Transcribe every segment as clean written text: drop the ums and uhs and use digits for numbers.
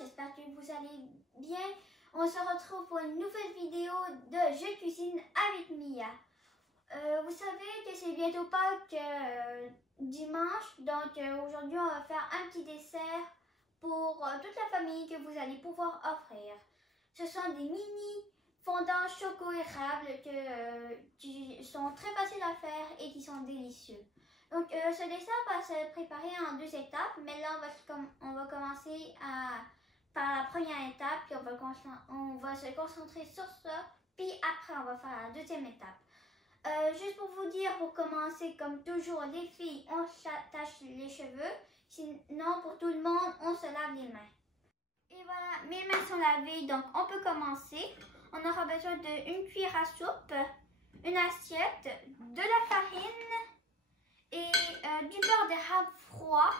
j'espère que vous allez bien. On se retrouve pour une nouvelle vidéo de Je cuisine avec Mia. Vous savez que c'est bientôt Pâques dimanche, donc aujourd'hui on va faire un petit dessert pour toute la famille que vous allez pouvoir offrir. Ce sont des mini fondants choco érable qui sont très faciles à faire et qui sont délicieux. Donc ce dessert va se préparer en 2 étapes, mais là on va commencer par la première étape, puis on va se concentrer sur ça, puis après on va faire la deuxième étape. Juste pour vous dire, pour commencer, comme toujours, les filles, on s'attache les cheveux, sinon pour tout le monde, on se lave les mains. Et voilà, mes mains sont lavées, donc on peut commencer. On aura besoin d'une cuillère à soupe, une assiette, de la farine et du beurre d'érable froid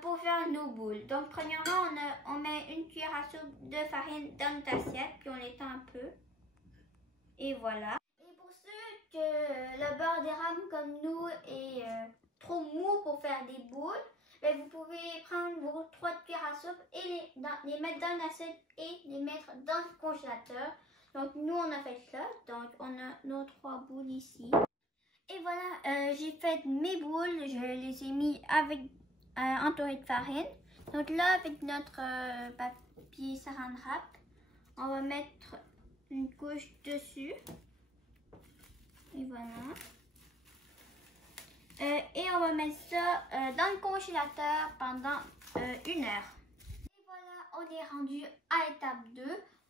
pour faire nos boules. Donc premièrement, on met une cuillère à soupe de farine dans notre assiette, puis on l'étend un peu. Et voilà. Et pour ceux que le beurre d'érable comme nous est trop mou pour faire des boules, ben vous pouvez prendre vos 3 cuillères à soupe et les mettre dans l'assiette et les mettre dans le congélateur. Donc nous on a fait ça, donc on a nos 3 boules ici. Et voilà, j'ai fait mes boules, je les ai mis avec entourées de farine. Donc là avec notre papier saran wrap, on va mettre une couche dessus. Et voilà. Et on va mettre ça dans le congélateur pendant 1 heure. Et voilà, on est rendu à l'étape 2.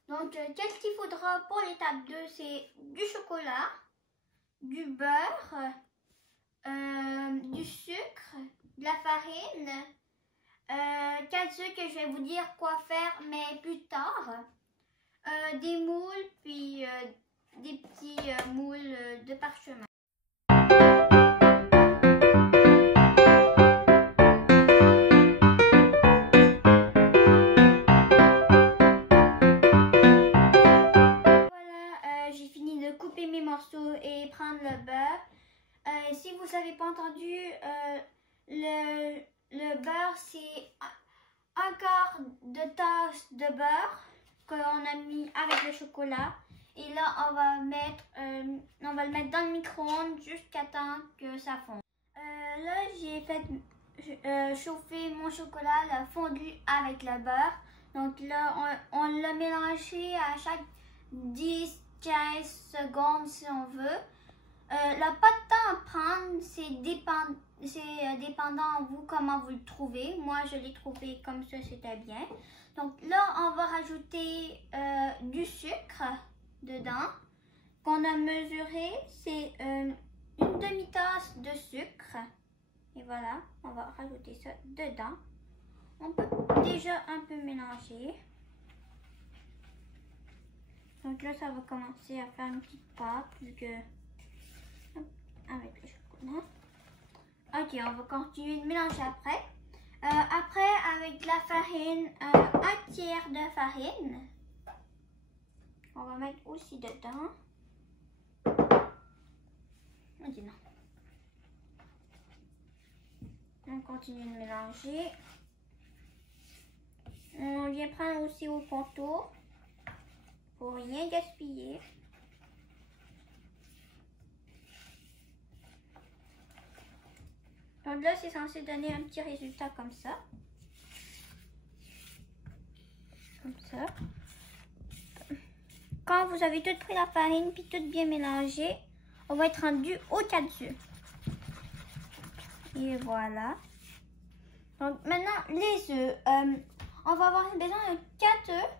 Donc, qu'est-ce qu'il faudra pour l'étape 2? C'est du chocolat, du beurre, du sucre, de la farine, 4 œufs que je vais vous dire quoi faire, mais plus tard, des moules, puis des petits moules de parchemin. J'ai fini de couper mes morceaux et prendre le beurre. Si vous n'avez pas entendu, le beurre c'est un quart de tasse de beurre qu'on a mis avec le chocolat. Et là, on va le mettre dans le micro-ondes jusqu'à temps que ça fonde. Là, j'ai fait chauffer mon chocolat, l'a fondu avec le beurre. Donc là, on l'a mélangé à chaque 10-15 secondes si on veut. Là, pas de temps à prendre, c'est dépendant à vous comment vous le trouvez. Moi, je l'ai trouvé comme ça, c'était bien. Donc là, on va rajouter du sucre dedans qu'on a mesuré. C'est une demi-tasse de sucre. Et voilà, on va rajouter ça dedans. On peut déjà un peu mélanger. Donc là, ça va commencer à faire une petite pâte vu que avec le chocolat. Ok, on va continuer de mélanger après. Après, avec de la farine, un tiers de farine. On va mettre aussi dedans. Ok, non. On continue de mélanger. On vient prendre aussi au contour pour rien gaspiller. Donc là, c'est censé donner un petit résultat comme ça. Comme ça. Quand vous avez tout pris la farine puis tout bien mélangé, on va être rendu aux 4 œufs. Et voilà. Donc maintenant, les œufs. On va avoir besoin de 4 œufs.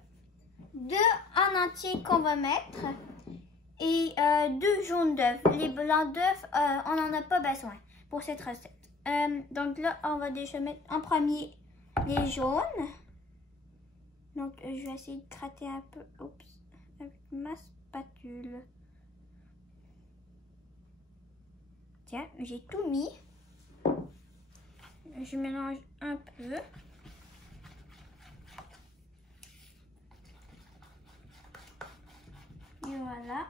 2 en entier qu'on va mettre. Et 2 jaunes d'œufs. Les blancs d'œufs, on n'en a pas besoin pour cette recette. Donc là, on va déjà mettre en premier les jaunes. Donc, je vais essayer de gratter un peu avec ma spatule. Tiens, j'ai tout mis. Je mélange un peu. Et voilà.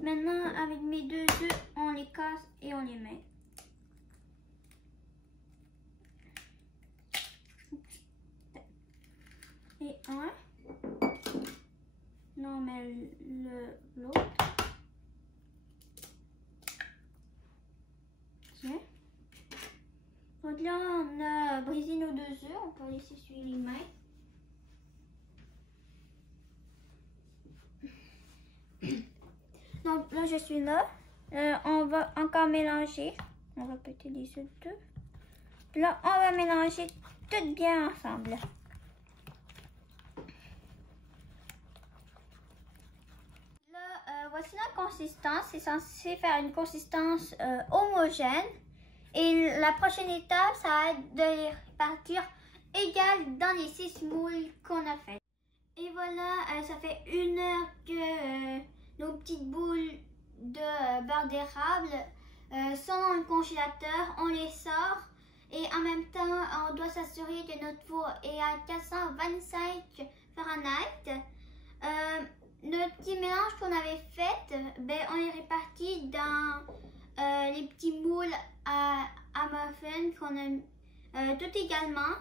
Maintenant, avec mes 2 œufs, on les casse et on les met. et un. Non, mais l'autre. Ok. Donc là, on a brisé nos 2 œufs. On peut laisser sur les mains. Donc là, je suis là. On va encore mélanger. On va péter les œufs deux. Là, on va mélanger tout bien ensemble. Là, voici la consistance. C'est censé faire une consistance homogène. Et la prochaine étape, ça va être de les répartir égal dans les 6 moules qu'on a fait. Et voilà, ça fait 1 heure que nos petites boules de beurre d'érable sont dans le congélateur. On les sort et en même temps, on doit s'assurer que notre four est à 425 Fahrenheit. Notre petit mélange qu'on avait fait, on les répartit dans les petits moules à muffins qu'on a tout également.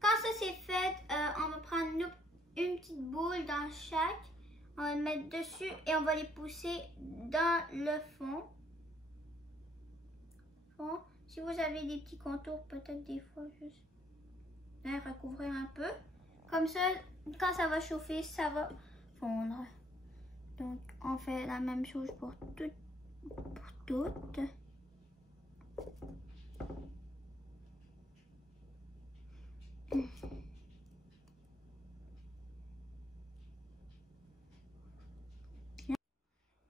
Quand ça c'est fait, on va prendre une petite boule dans chaque, on va le mettre dessus et on va les pousser dans le fond. Si vous avez des petits contours, peut-être des fois juste recouvrir un peu. Comme ça, quand ça va chauffer, ça va fondre. Donc on fait la même chose pour toutes.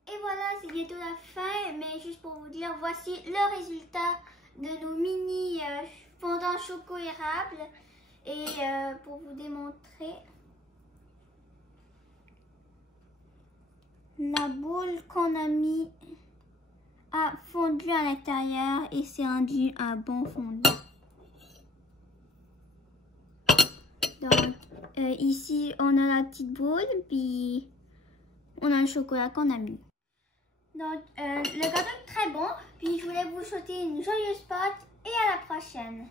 Et voilà, c'est bientôt la fin, mais juste pour vous dire, voici le résultat de nos mini fondants choco érable. Et pour vous démontrer, la boule qu'on a mis a fondu à l'intérieur et c'est rendu un bon fondant. Donc ici on a la petite boule, puis on a le chocolat qu'on a mis. Donc le gâteau est très bon, puis je voulais vous souhaiter une joyeuse Pâques et à la prochaine.